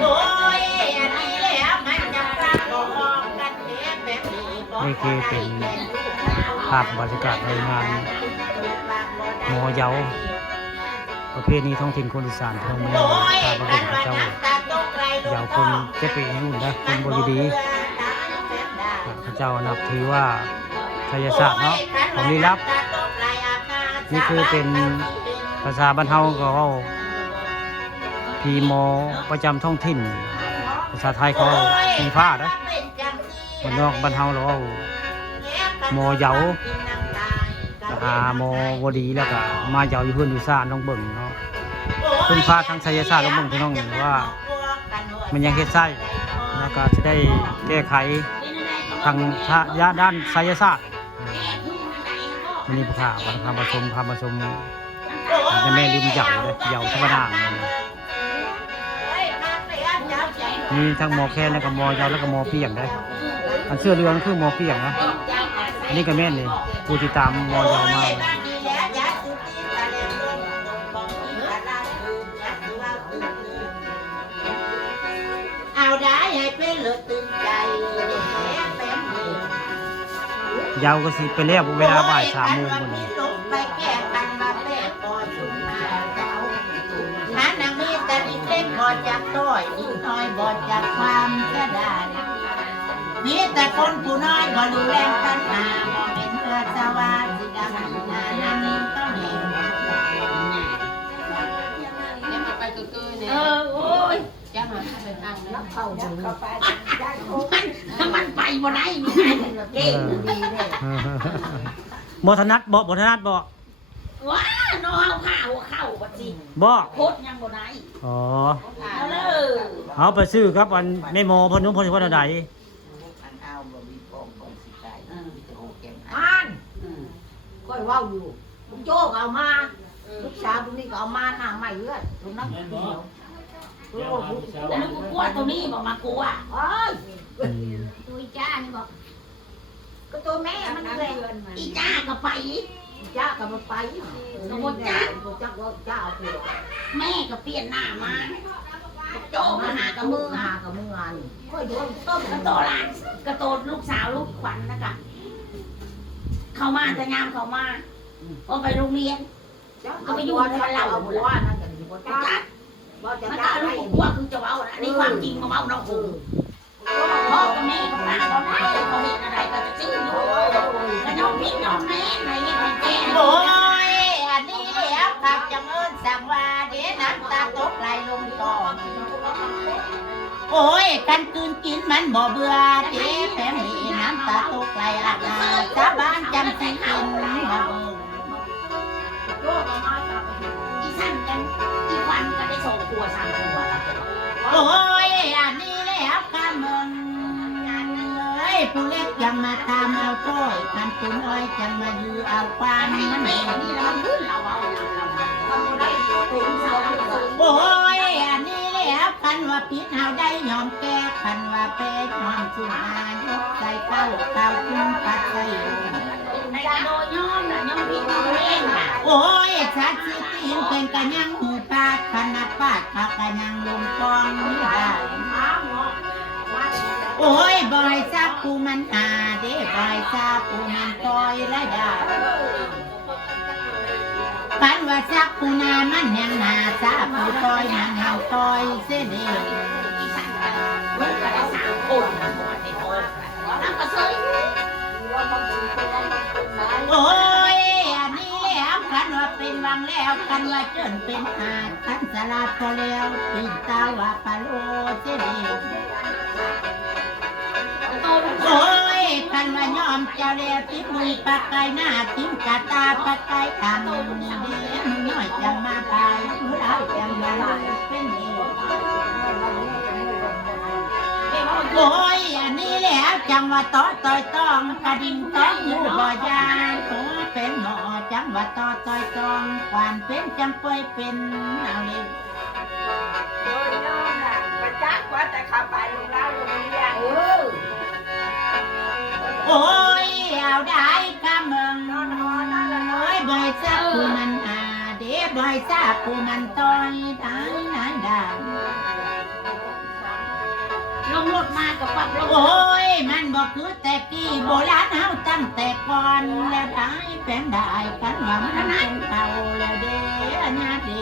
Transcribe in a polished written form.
โอ้ยอันนี้แล้วมันจะปรากฏกันแบบนี้นี่คือเป็นภาพบรรยากาศในงานมอเยาประเภทนี้ท้องถิ่นคนอีสานท้องเมืองตาประเภทเจ้าเยาคนเจ็บไปนู่นนะคนบริดีพระเจ้านับถือว่าไสยศาสตร์เนาะของลี้ลับนี่คือเป็นภาษาบ้านเฮาก็เว้าพีมอประจำท้องถิ่นภาษาไทยเขามีผ้านะบ้านนอกบ้านเฮาเราเอามอเยาหามอวดีแล้วก็มาเยาอยู่เพื่อนอยู่ซ่านลองเบิ่งเนาะพึ่งพาทางไสยศาสตร์ลองเบิ่งพี่น้องว่ามันยังเฮ็ดไส้แล้วก็จะได้แก้ไขทางด้านไสยศาสตร์มันนี่พาวันพามาชมแม่ลืมเหยาเลยเหยาธรรมดามีทั้งหมอแคนแล้วก็หมอเยาแล้วก็หมอเปียงได้อันเสื้อเรืองคือหมอเปียงนะอันนี้ก็แม่นเลยผู้ที่ตามหมอเยามาเอาได้ให้เป็นเลือดตื่นใจเยาก็สิไปเรียกเวลาบ่าย3 โมงคนนี้ไปแก้กันมาแม่ก่อชุมมาหาหนังมีแต่ดิเล็กบอดจากต้อยนิดน้อยบอดจากความกระดานมีแต่คนผู้น้อยก็ดูแลกันมาบ่เป็นเพื่อสวัสดิดังนานานี้ก็เห็นโอ้ยจะมาไปทางนั้นเข้าไปมันไปบ่ได้มีไงเก่งดีเลยบ่ถนัดบ่ว้าน้องเข้าบ่สิบ่โคตรยังบ่ได้อ๋อเอาไปซื้อครับอันแม่หมอเพิ่นนุ่มเพิ่นว่าใดค่อยเว้าอยู่ลุงโจ้เอามาลูกสาวตรงนี้ก็เอามาหน้าใหม่เลือดตรงนั้นเดียวแล้วกูกลัวตรงนี้บอกมากลัวเอ้ยตัวจ้านี่บอกก็ตัวแม่มันเลยอีจ้าก็ไปจ้าก็มาไปสมมติจ้าว่าจ้าเอาไปแม่ก็เปลี่ยนหน้ามาโจ้มาหากับมือก็โยนต้มกระโตหลานกระโตลูกสาวลูกขวัญนะคะเข้ามาแต่งามเข้ามาก็ไปโรงเรียนก็ไปอยู่ในบ้านเราว่านั่นกันดีกว่าจ้ามันก็ลูกว่าคือจะเอาอันนี้ความจริงมาเอาน้องกูพ่อกับแม่กับป้ากับแม่เขาเห็นอะไรก็จะซื้ออยู่ก็น้องพี่น้องแม่อะไรเงี้ยแก่โอ้ยอันนี้แล้วขับจังเอิญสั่งว่าเดี๋ยวน้ำตาตกไหลลงต่อโอ้ยกันคืนกินมันบ่เบื่อเจ๊แผ่มีน้ำตาตกไหลอาณาสาบานจำสิกินมาเบิ่งอีสั่นกันอีควันก็ได้ส่งครัวสั่งครัวโอ้ยอันนี้แล้วกันเมืองเลยผู้เล็กจะมาตามเอาต้อยกันผู้น้อยจะมายื้อเอาความมันนี่เราขึ้นเราเอาโอ้ยอันนี้แล้วกันว่าผิดเฮาได้ยอมแก้กันว่าเป็นยอมสุนายกใส่เข้าคุ้มปัดใส่ในโดยอมนะยอมผิดเองโอ้ยชัดสิตีนเป็นกันยังหูปาดขนาดปาดปากกันยังลงกองนี่ได้โอ้ยบ่อยซับกูมันหาเด้บ่อยซับกูมันต่อยและได้ปันว่าซับกูนามันแหงหนาซับกูต่อยมันเฮาต่อยเสียเด้ลูกก็ได้3 คนนั่นก็เซยโอ้ยอันนี้แล้วกันว่าเป็นวังแล้วกันว่าเจินเป็นหาดกันสลัดพอแล้วปีนตาว่าปลาโลเสียดีโอ้ยกันว่ายอมเจ้าเลี้ยติดมือปากไก่หน้าติ้มกาตาปากไก่ทางนี่เด้มึงน้อยจังมาตายมึงเอาจังมาเป็นนี่โอ้ยอันนี้แล้วจังว่าต่อต่อยต้องกระดิ่งต้องอยู่บ่ยานโอ้เป็นหมอจังว่าต่อต่อยต้องความเป็นจังป่วยเป็นเอาเลยโอ้ยน้องน่ะประจักษ์ว่าแต่ขับไปลงแล้วลงเรียนโอ้ยเอาได้ข้าเมืองโอ้ยบ่อยซาผู้มันหาเด้บ่อยซาผู้มันต่อยได้นั่นได้ งรถมากับปักรถ โอ้ยมันบอกคือแต่กี้โบราณเฮาตั้งแต่ก่อนแล้วได้แปลงได้กันว่ามันเก่าแล้วเด้อญาติ